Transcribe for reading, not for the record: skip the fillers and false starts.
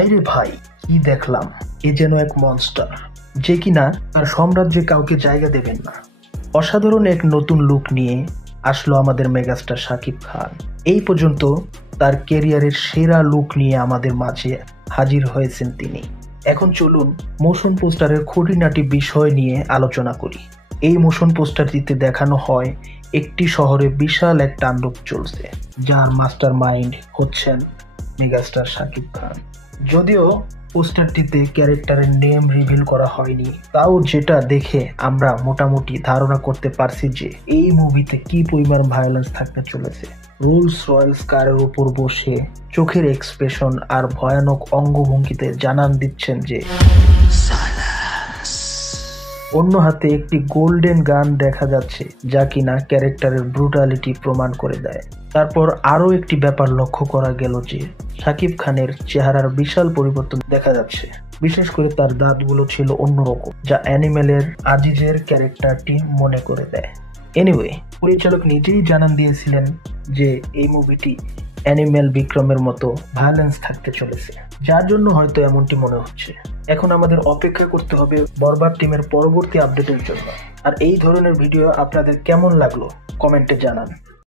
ভাইরে ভাই, কি দেখলাম! এ যেন এক মনস্টার, যে কিনা তার সাম্রাজ্যে কাউকে জায়গা দেবেন না। অসাধারণ এক নতুন লুক নিয়ে আসলো আমাদের মেগাস্টার শাকিব খান। এই পর্যন্ত তার ক্যারিয়ারের সেরা লুক নিয়ে আমাদের মাঝে হাজির হয়েছেন তিনি। এখন চলুন মোশন পোস্টারের খুঁটিনাটি বিষয় নিয়ে আলোচনা করি। এই মোশন পোস্টারটিতে দেখানো হয় একটি শহরে বিশাল এক তাণ্ডব চলছে, যার মাস্টার মাইন্ড হচ্ছেন মেগাস্টার শাকিব খান। যদিও পোস্টারটিতে ক্যারেক্টারের নেম রিভিল করা হয়নি, তাও যেটা দেখে আমরা মোটামুটি ধারণা করতে পারছি যে এই মুভিতে কি পরিমাণ ভায়োলেন্স থাকতে চলেছে। রোলস রয়েলস কারের উপর বসে চোখের এক্সপ্রেশন আর ভয়ানক অঙ্গভঙ্গিতে জানান দিচ্ছেন যে অন্য হাতে একটি গোল্ডেন গান দেখা যাচ্ছে, যা কিনা ক্যারেক্টারের ব্রুটালিটি প্রমাণ করে দেয়। তারপর আরও একটি ব্যাপার লক্ষ্য করা গেল যে শাকিব খানের চেহারার বিশাল পরিবর্তন দেখা যাচ্ছে। বিশেষ করে তার দাঁতগুলো ছিল অন্যরকম, যা অ্যানিমেলের আজিজের ক্যারেক্টারটি মনে করে দেয়। এনিওয়ে, পরিচালক নিজেই জানান দিয়েছিলেন যে এই মুভিটি অ্যানিমেল বিক্রমের মতো ভায়োলেন্স থাকতে চলেছে, যার জন্য হয়তো এমনটি মনে হচ্ছে। এখন আমাদের অপেক্ষা করতে হবে বরবাদ টিমের পরবর্তী আপডেটের জন্য। আর এই ধরনের ভিডিও আপনাদের কেমন লাগলো কমেন্টে জানান।